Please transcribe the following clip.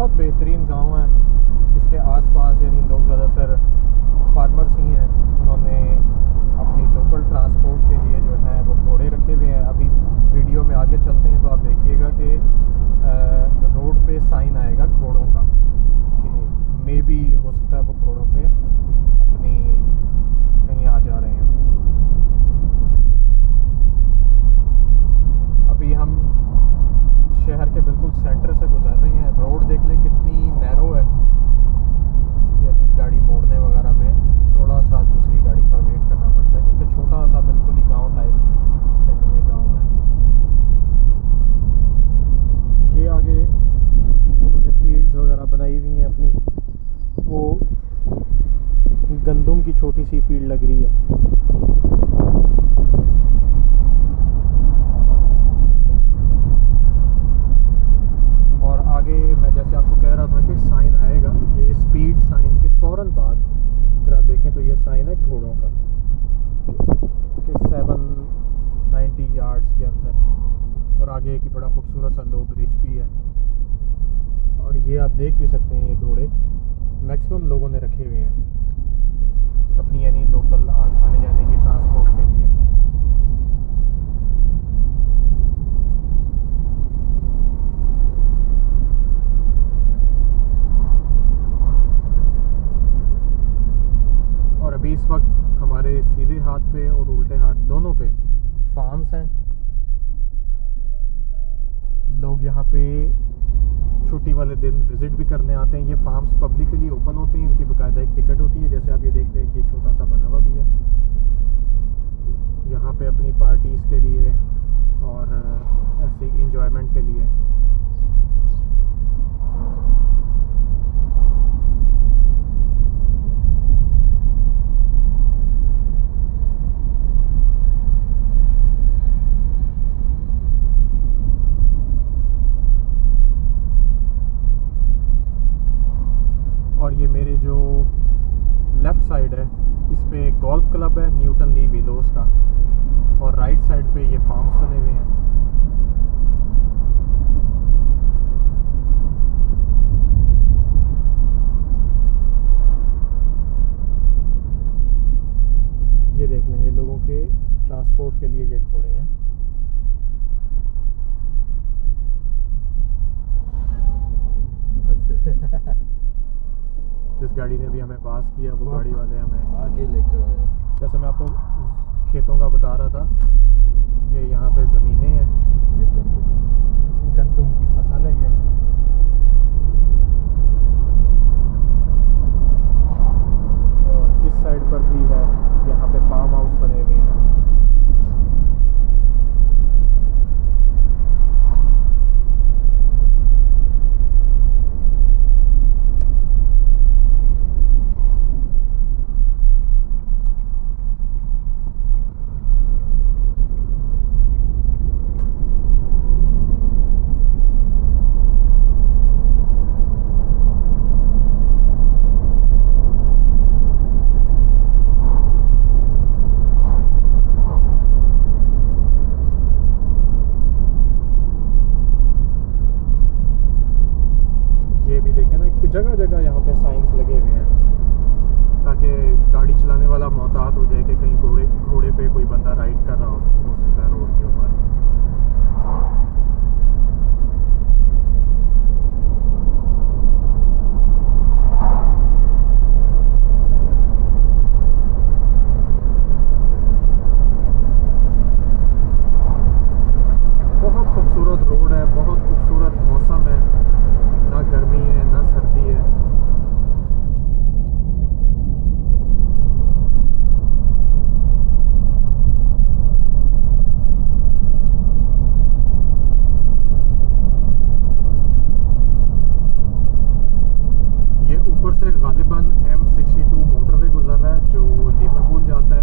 बहुत बेहतरीन गांव है। इसके आसपास यानी लोग ज़्यादातर फार्मर्स ही हैं। उन्होंने अपनी लोकल ट्रांसपोर्ट के लिए जो है वो घोड़े रखे हुए हैं। अभी वीडियो में आगे चलते हैं तो आप देखिएगा कि रोड पे साइन आएगा घोड़ों का कि मे बी हो सकता है वो घोड़ों पे अपनी कहीं आ जा रहे हैं। अभी हम शहर के बिल्कुल सेंटर से गुजर रहे हैं। रोड देख लें कितनी नैरो है, यानी गाड़ी मोड़ने वगैरह में थोड़ा सा दूसरी गाड़ी का वेट करना पड़ता है क्योंकि छोटा सा बिल्कुल ही गांव टाइप यानी ये गांव है। ये आगे उन्होंने फील्ड्स वगैरह बनाई हुई हैं अपनी, वो गंदम की छोटी सी फील्ड लग रही है। और आगे मैं जैसे आपको कह रहा था कि साइन आएगा, ये स्पीड साइन के फ़ौरन बाद अगर आप देखें तो ये साइन है घोड़ों का कि 790 यार्ड्स के अंदर। और आगे एक बड़ा खूबसूरत सा लो ब्रिज भी है। और ये आप देख भी सकते हैं, ये घोड़े मैक्सिमम लोगों ने रखे हुए हैं अपनी यानी लोकल आने जाने के ट्रांसपोर्ट के लिए। और अभी इस वक्त हमारे सीधे हाथ पे और उल्टे हाथ दोनों पे फार्म्स हैं। लोग यहाँ पे छुट्टी वाले दिन विज़िट भी करने आते हैं। ये फार्म्स पब्लिकली ओपन होते हैं, इनकी बाकायदा एक टिकट होती है। जैसे आप ये देख रहे हैं कि छोटा सा बना हुआ भी है यहाँ पे अपनी पार्टीज़ के लिए और ऐसे ही इंजॉयमेंट के लिए। और ये मेरे जो लेफ़्ट साइड है इस पे गोल्फ क्लब है न्यूटन ली विलोस का, और राइट साइड पे ये फार्म्स बने हुए हैं। ये देख लें, ये लोगों के ट्रांसपोर्ट के लिए ये घोड़े हैं। जिस गाड़ी ने भी हमें पास किया वो गाड़ी वाले हमें आगे लेकर आए। जैसे मैं आपको खेतों का बता रहा था, ये यहाँ पे ज़मीनें हैं, ये गंदम की फसल है ये। और इस साइड पर भी है, यहाँ पे फार्म हाउस बने हुए हैं। जगह जगह यहाँ पे साइंस लगे हुए हैं ताकि गाड़ी चलाने वाला मोहतात हो जाए कि कहीं घोड़े पे कोई बंदा राइड कर रहा हो सकता है रोड के ऊपर। बहुत खूबसूरत रोड है, बहुत खूबसूरत मौसम है, ना गर्मी है ना सर्दी है। ये ऊपर से गालिबन M62 मोटरवे गुजर रहा है जो लिवरपूल जाता है।